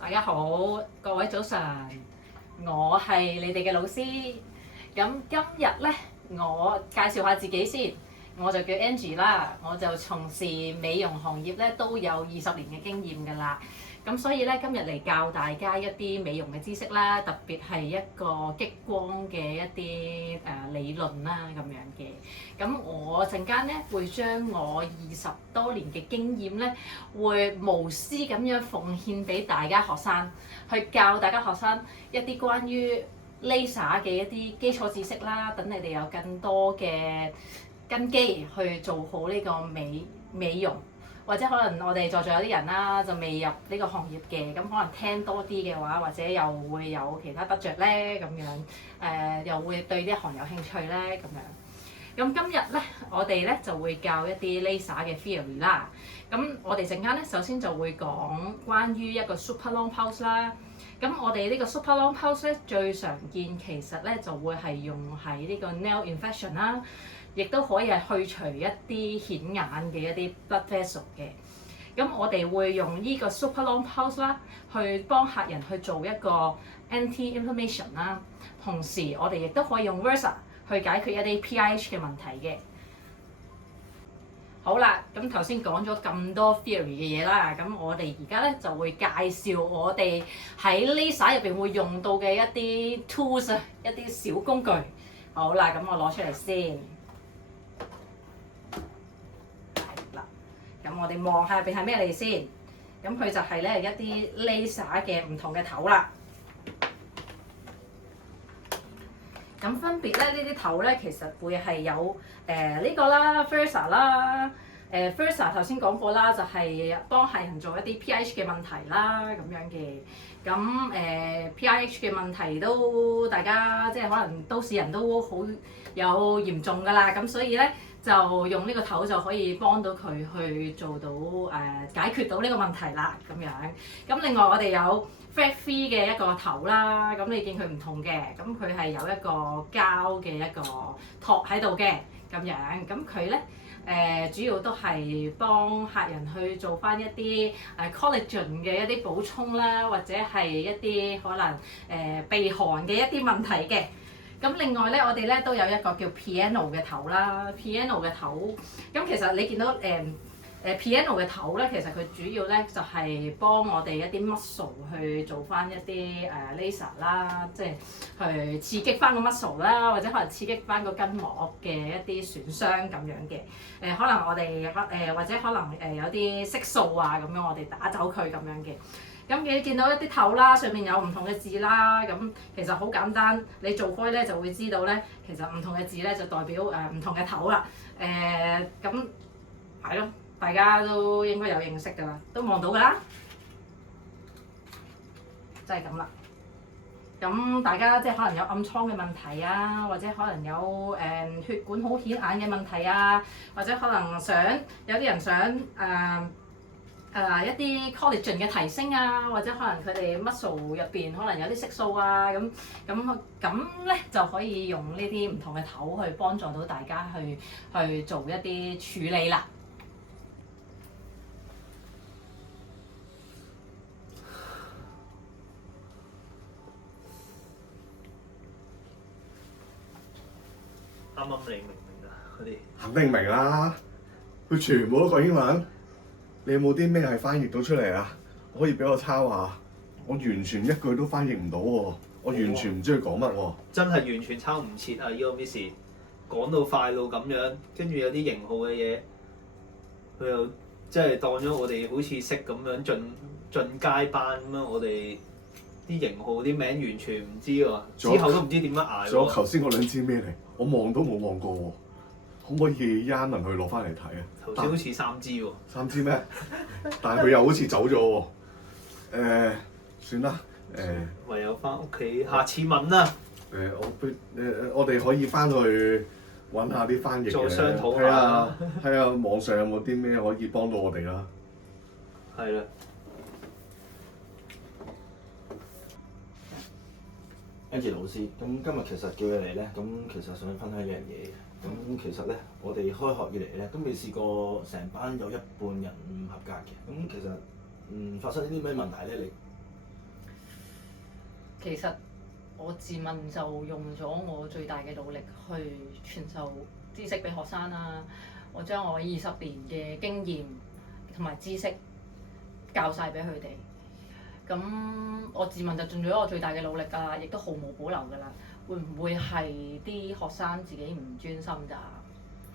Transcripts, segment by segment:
大家好，各位早晨，我係你哋嘅老師。咁今日咧，我介紹下自己先。我就叫 Angie 啦，我就從事美容行業咧都有20年嘅經驗㗎啦。咁所以咧，今日嚟教大家一啲美容嘅知識啦，特別係一個激光嘅一啲理論啦咁樣嘅。咁我陣間咧會將我20多年嘅經驗咧，會無私咁樣奉獻俾大家學生，去教大家學生一啲關於 Laser 嘅一啲基礎知識啦，等你哋有更多嘅根基去做好呢個美容。或者可能我哋在座有啲人啦，就未入呢個行業嘅，咁可能聽多啲嘅話，或者又會有其他得着咧咁樣，又會對呢一行有興趣咧咁樣。咁今日咧，我哋咧就會教一啲 Laser 嘅 theory 啦。咁我哋陣間咧，首先就會講關於一個 super long pulse 啦。咁我哋呢個 super long pulse 咧，最常見其實咧就會係用喺呢個 nail infection 啦。亦都可以係去除一啲顯眼嘅一啲 blood vessel 嘅。咁我哋會用呢個 super long pulse 啦，去幫客人去做一個 anti-inflammation 啦。同時我哋亦都可以用 Versa 去解決一啲 pH 嘅問題嘅。好啦，咁頭先講咗咁多 theory 嘅嘢啦，咁我哋而家咧就會介紹我哋喺 Laser 入邊會用到嘅一啲 tools 啊，一啲小工具。好啦，咁我攞出嚟先。咁我哋望下入邊係咩嚟先？咁佢就係咧一啲 Laser 嘅唔同嘅頭啦。咁分別咧呢啲頭咧，其實會係有呢個啦 Versa 啦。Versa 頭先講過啦，就係幫客人做一啲 pH 嘅問題啦咁樣嘅。咁pH 嘅問題都大家即係可能都市人都好有嚴重㗎啦。咁所以咧就用呢個頭就可以幫到佢去做到解決到呢個問題啦咁樣。咁另外我哋有 Fat Free 嘅一個頭啦，咁你見佢唔同嘅，咁佢係有一個膠嘅一個托喺度嘅咁樣，咁佢咧主要都係幫客人去做翻一啲collagen 嘅一啲補充啦，或者係一啲可能避寒嘅一啲問題嘅。咁另外咧，我哋咧都有一個叫 piano 嘅頭啦 ，piano 嘅頭，咁其實你見到piano 嘅頭咧，其實佢主要咧就係幫我哋一啲 muscle 去做翻一啲laser 啦，即係去刺激翻個 muscle 啦，或者可能刺激翻個筋膜嘅一啲損傷咁樣嘅。可能我哋或者可能有啲色素啊咁樣，我哋打走佢咁樣嘅。咁你見到一啲頭啦，上面有唔同嘅字啦，咁其實好簡單，你做開咧就會知道咧，其實唔同嘅字咧就代表唔同嘅頭啦。咁係咯。大家都應該有認識㗎啦，都望到㗎啦，就係咁啦。咁大家即係可能有暗瘡嘅問題啊，或者可能有血管好顯眼嘅問題啊，或者可能有啲人想一啲 collagen 嘅提升啊，或者可能佢哋 muscle 入邊可能有啲色素啊，咁咧就可以用呢啲唔同嘅頭去幫助到大家去做一啲處理啦。啱啱你明唔明啊？嗰啲肯定明啦，佢全部都講英文。你有冇啲咩係翻譯到出嚟啊？可以俾我抄下。我完全一句都翻譯唔到喎，我完全唔知佢講乜喎。真係完全抄唔切啊！呢個 Miss 講到快到咁樣，跟住有啲型號嘅嘢，佢又即係當咗我哋好似識咁樣進階班咁樣，我哋啲型號啲名完全唔知喎，之後都唔知點樣捱喎。仲有頭先嗰兩支咩嚟？我望都冇望過喎，可唔可以 Yaman 去攞翻嚟睇啊？頭先好似3支喎。3支咩？但係佢又好似走咗喎。算啦。唯有翻屋企，下次問啦。我哋可以翻去揾下啲翻譯嘅，再商討下。睇下網上有冇啲咩可以幫到我哋啦。係啦。Angie 老師，咁今日其實叫你嚟咧，咁其實想分享一樣嘢嘅。咁其實咧，我哋開學以嚟咧，都未試過成班有一半人唔合格嘅。咁其實發生呢啲咩問題咧？你其實我自問就用咗我最大嘅努力去傳授知識俾學生啦。我將我20年嘅經驗同埋知識教晒俾佢哋。咁我自問就盡咗我最大嘅努力㗎，亦都毫無保留㗎啦。會唔會係啲學生自己唔專心咋？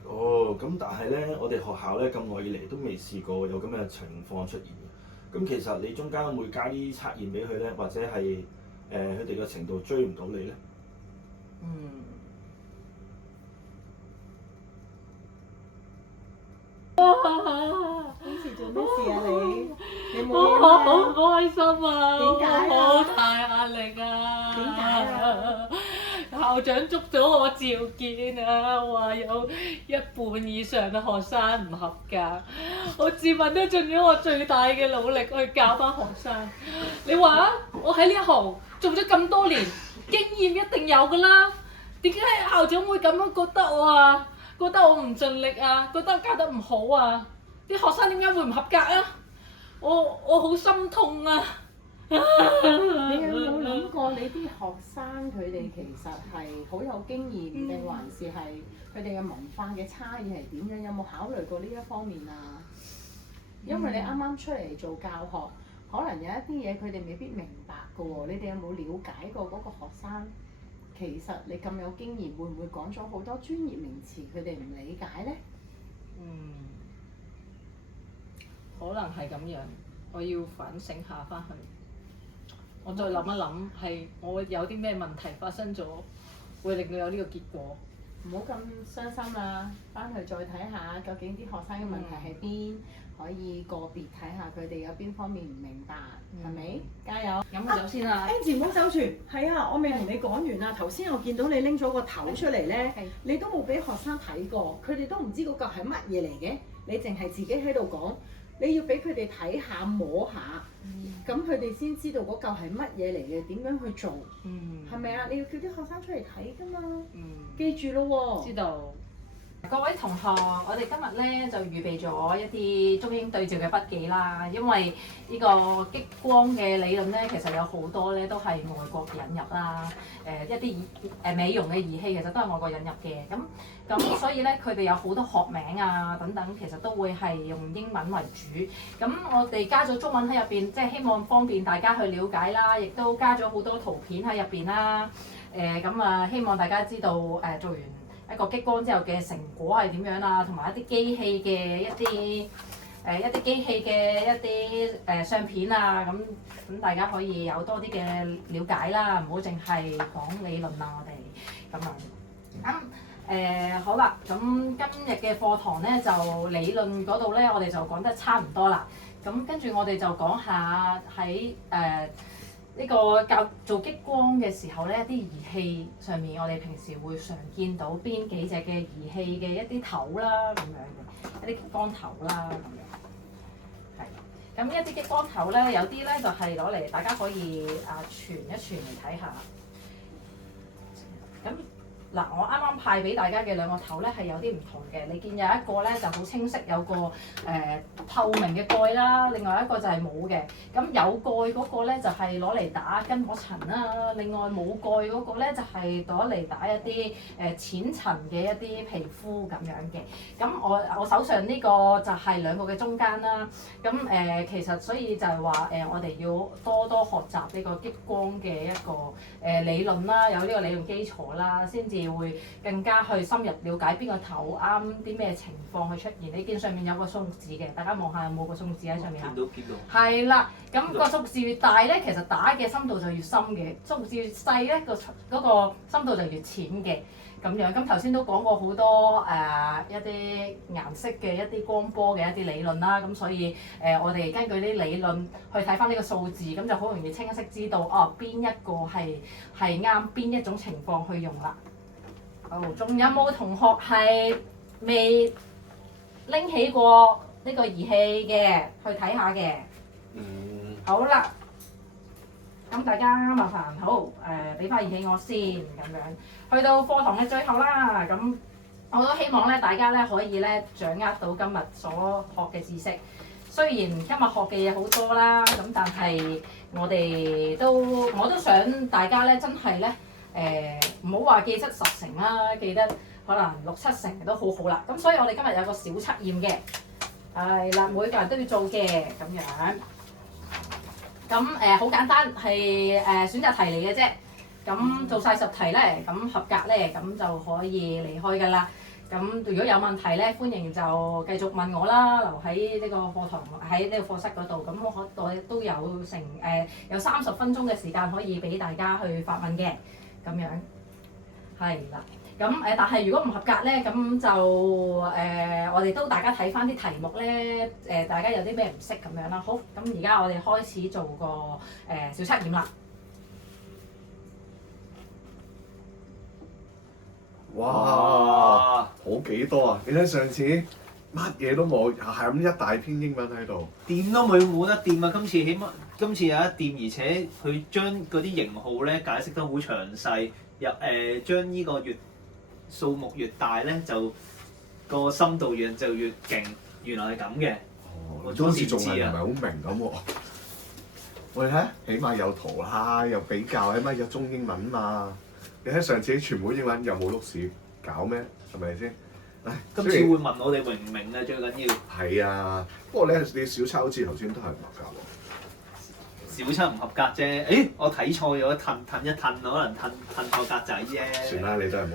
哦，咁但係咧，我哋學校咧咁耐以嚟都未試過有咁嘅情況出現嘅。咁其實你中間會加啲測驗俾佢咧，或者係佢哋嘅程度追唔到你咧？幾時做咩事啊你？你冇我嘢好唔咩？開心啊！點解啊好大壓力啊！點解啊？校長捉咗我召見啊，話有一半以上嘅學生唔合格。我自問都盡咗我最大嘅努力去教翻學生。你話我喺呢一行做咗咁多年，經驗一定有㗎啦。點解校長會咁樣覺得我啊？覺得我唔盡力啊？覺得教得唔好啊？啲學生點解會唔合格啊？我好心痛啊！你有冇諗過你啲學生佢哋其實係好有經驗，定還是係佢哋嘅文化嘅差異係點樣？有冇考慮過呢一方面啊？因為你啱啱出嚟做教學，可能有一啲嘢佢哋未必明白㗎喎。你哋有冇了解過嗰個學生？其實你咁有經驗，會唔會講咗好多專業名詞佢哋唔理解呢？可能係咁樣，我要反省下翻去。我再諗一諗，係我有啲咩問題發生咗，會令到有呢個結果。唔好咁傷心啦，翻去再睇下究竟啲學生嘅問題喺邊，可以個別睇下佢哋有邊方面唔明白，係咪？加油！飲酒先啦。 Angie 唔好走住，係啊，我未同你講完啊。頭先我見到你拎咗個頭出嚟咧，你都冇俾學生睇過，佢哋都唔知嗰嚿係乜嘢嚟嘅，你淨係自己喺度講，你要俾佢哋睇下摸下，咁佢哋先知道嗰嚿係乜嘢嚟嘅，點樣去做，係咪啊？你要叫啲學生出嚟睇㗎嘛，記住咯喎。知道。各位同學，我哋今日咧就預備咗一啲中英對照嘅筆記啦，因為呢個激光嘅理論咧，其實有好多咧都係外國引入啦，一啲美容嘅儀器其實都係外國引入嘅，咁所以咧佢哋有好多學名啊等等，其實都會係用英文為主。咁我哋加咗中文喺入邊，即係希望方便大家去了解啦，亦都加咗好多圖片喺入邊啦。希望大家知道做完一個激光之後嘅成果係點樣啊，同埋一啲機器嘅一啲相片啊，咁大家可以有多啲嘅了解啦，唔好淨係講理論啊，我哋咁啊。好啦，咁今日嘅課堂咧就理論嗰度咧，我哋就講得差唔多啦。咁跟住我哋就講下喺呢個做激光嘅時候咧，一啲儀器上面，我哋平時會常見到邊幾隻嘅儀器嘅一啲頭啦，咁樣嘅一啲激光頭啦，咁樣係。咁一啲激光頭咧，有啲咧就係攞嚟大家可以傳一傳嚟睇下。咁嗱，我啱啱派俾大家嘅兩個頭咧係有啲唔同嘅。你見有一個咧就好清晰，有個透明嘅蓋啦，另外一個就係冇嘅。咁有蓋嗰個咧就係攞嚟打筋膜層啦，另外冇蓋嗰個咧就係攞嚟打一啲淺層嘅一啲皮膚咁樣嘅。咁我手上呢個就係兩個嘅中間啦。咁其實所以就係話我哋要多多學習呢個激光嘅一個理論啦，有呢個理論基礎啦，先至會更加去深入了解邊個頭啱啲咩情況去出現。你見上面有個鬆子嘅，大家望下有冇個鬆子喺上面啊？見到。係啦，咁個鬆子越大咧，其實打嘅深度就越深嘅；鬆子越細咧，嗰個深度就越淺嘅。咁樣，咁頭先都講過好多一啲顏色嘅一啲光波嘅一啲理論啦，咁所以我哋根據啲理論去睇翻呢個數字，咁就好容易清晰知道邊一個係啱邊一種情況去用啦。好，仲有冇同學係未拎起過呢個儀器嘅去睇下嘅？好啦，咁大家麻煩好俾翻儀器我先咁樣。去到課堂嘅最後啦，咁我都希望咧大家咧可以咧掌握到今日所學嘅知識。雖然今日學嘅嘢好多啦，咁但係我都想大家咧真係咧唔好話記得10成啦，記得可能6-7成都好好啦。咁所以我哋今日有個小測驗嘅，係啦，每個人都要做嘅咁樣。咁好簡單，係選擇題嚟嘅啫。咁做晒10題咧，咁合格咧，咁就可以離開㗎啦。咁如果有問題咧，歡迎就繼續問我啦，留喺呢個課堂喺呢個課室嗰度。咁我都有有30分鐘嘅時間可以俾大家去發問嘅，咁樣係啦。咁但係如果唔合格咧，咁就我哋都大家睇翻啲題目咧，大家有啲咩唔識咁樣啦。好，咁而家我哋開始做個小測驗啦。哇！好幾多啊！你睇上次乜嘢都冇，係咁一大篇英文喺度。掂都冇得掂啊！今次有得掂，而且佢將嗰啲型號咧解釋得好詳細，將呢個數目越大咧，就個深度越勁。原來係咁嘅。我當時仲係唔係好明咁喎？我哋睇，起碼有圖啦，有比較，起碼有中英文嘛。你睇上次全部英文又冇碌屎搞咩？係咪先？唉，今次會問我哋明唔明啊？最緊要係啊，不過咧你小測好似頭先都係唔合格喎。小測唔合格啫。誒，我睇錯咗，褪一褪，可能褪錯格仔啫。算啦，你都係冇。